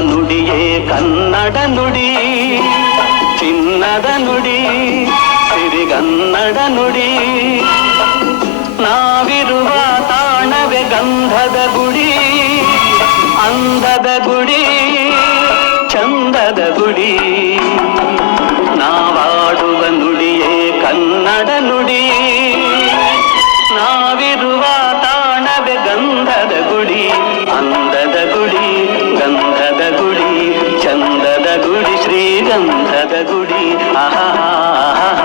ನುಡಿಯೇ ಕನ್ನಡ ನುಡಿ, ಚಿನ್ನದ ನುಡಿ, ಸಿರಿಗನ್ನಡ ನುಡಿ. ನಾವಿರುವ ತಾಣವೆ ಗಂಧದ ಗುಡಿ, ಅಂದದ ಗುಡಿ, ಚಂದದ ಗುಡಿ. ನಾವಾಡುವ ನುಡಿಯೇ ಕನ್ನಡ ನುಡಿ, ನಾವಿರುವ ತಾಣವೆ ಗಂಧದ ಗುಡಿ. గౌరి శ్రీగంధద గుడి. ఆహా